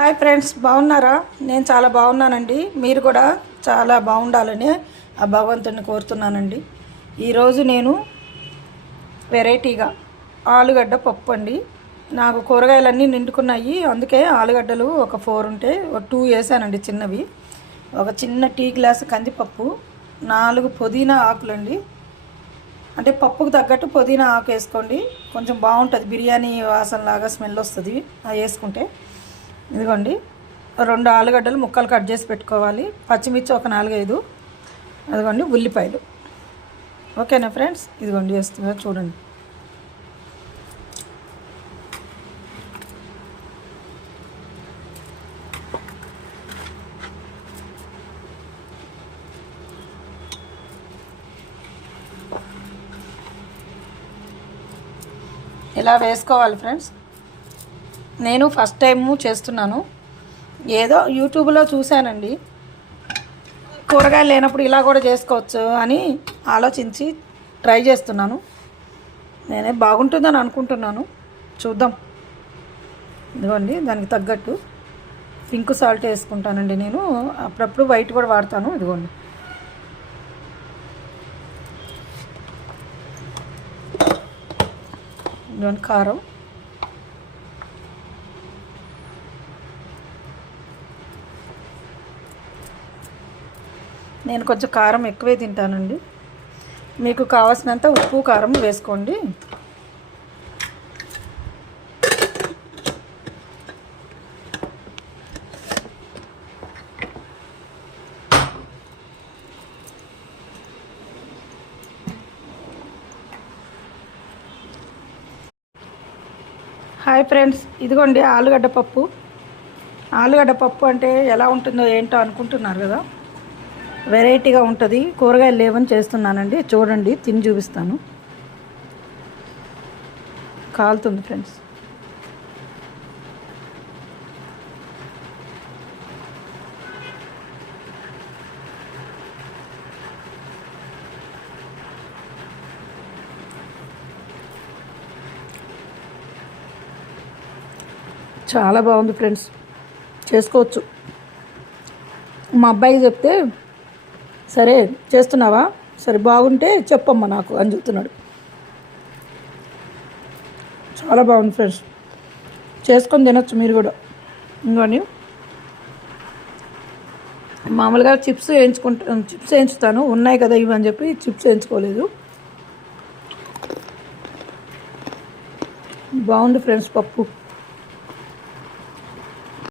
Hi friends, బాగున్నారా? నేను చాలా బాగున్నానండి. మీరు కూడా చాలా బాగుండాలని ఆ భగవంతుని కోరుతున్నానండి. ఈరోజు నేను వెరైటీగా ఆలుగడ్డ పప్పు అండి. నాకు కూరగాయలన్నీ నిండుకున్నాయి, అందుకే ఆలుగడ్డలు ఒక 4 ఉంటే ఒక 2 వేసానండి చిన్నవి. ఒక చిన్న టీ గ్లాసు కందిపప్పు, 4 పుదీనా ఆకులండి. అంటే పప్పుకు తగ్గట్టు పుదీనా ఆకు వేసుకోండి, కొంచెం బాగుంటుంది, బిర్యానీ వాసనలాగా స్మెల్ వస్తుంది అది వేసుకుంటే. ఇదిగోండి 2 ఆలుగడ్డలు ముక్కలు కట్ చేసి పెట్టుకోవాలి. పచ్చిమిర్చి ఒక 4-5. అదిగోండి ఉల్లిపాయలు. ఓకేనా ఫ్రెండ్స్? ఇదిగోండి వేస్తున్నా చూడండి. ఇలా వేసుకోవాలి ఫ్రెండ్స్. నేను ఫస్ట్ టైము చేస్తున్నాను, ఏదో యూట్యూబ్లో చూశానండి. కూరగాయలు లేనప్పుడు ఇలా కూడా చేసుకోవచ్చు అని ఆలోచించి ట్రై చేస్తున్నాను. నేనే బాగుంటుందని అనుకుంటున్నాను, చూద్దాం. ఇదిగోండి దానికి తగ్గట్టు పింక్ సాల్ట్ వేసుకుంటానండి. నేను అప్పుడప్పుడు వైట్ కూడా వాడతాను. ఇదిగోండి ఇదిగోండి కారం, నేను కొంచెం కారం ఎక్కువే తింటానండి. మీకు కావాల్సినంత ఉప్పు కారం వేసుకోండి. హాయ్ ఫ్రెండ్స్, ఇదిగోండి ఆలుగడ్డ పప్పు. ఆలుగడ్డ పప్పు అంటే ఎలా ఉంటుందో ఏంటో అనుకుంటున్నారు కదా. వెరైటీగా ఉంటుంది, కూరగాయలు లేవని చేస్తున్నానండి. చూడండి, తిని చూపిస్తాను. కాలుతుంది ఫ్రెండ్స్. చాలా బాగుంది ఫ్రెండ్స్, చేసుకోవచ్చు. మా అబ్బాయి చెప్తే, సరే చేస్తున్నావా, సరే బాగుంటే చెప్పమ్మా నాకు అని చెప్తున్నాడు. చాలా బాగుంది ఫ్రెండ్స్, చేసుకొని తినొచ్చు మీరు కూడా. ఇంకోని మామూలుగా చిప్స్ వేయించుతాను, ఉన్నాయి కదా ఇవి అని చెప్పి చిప్స్ వేయించుకోలేదు. బాగుంది ఫ్రెండ్స్ పప్పు.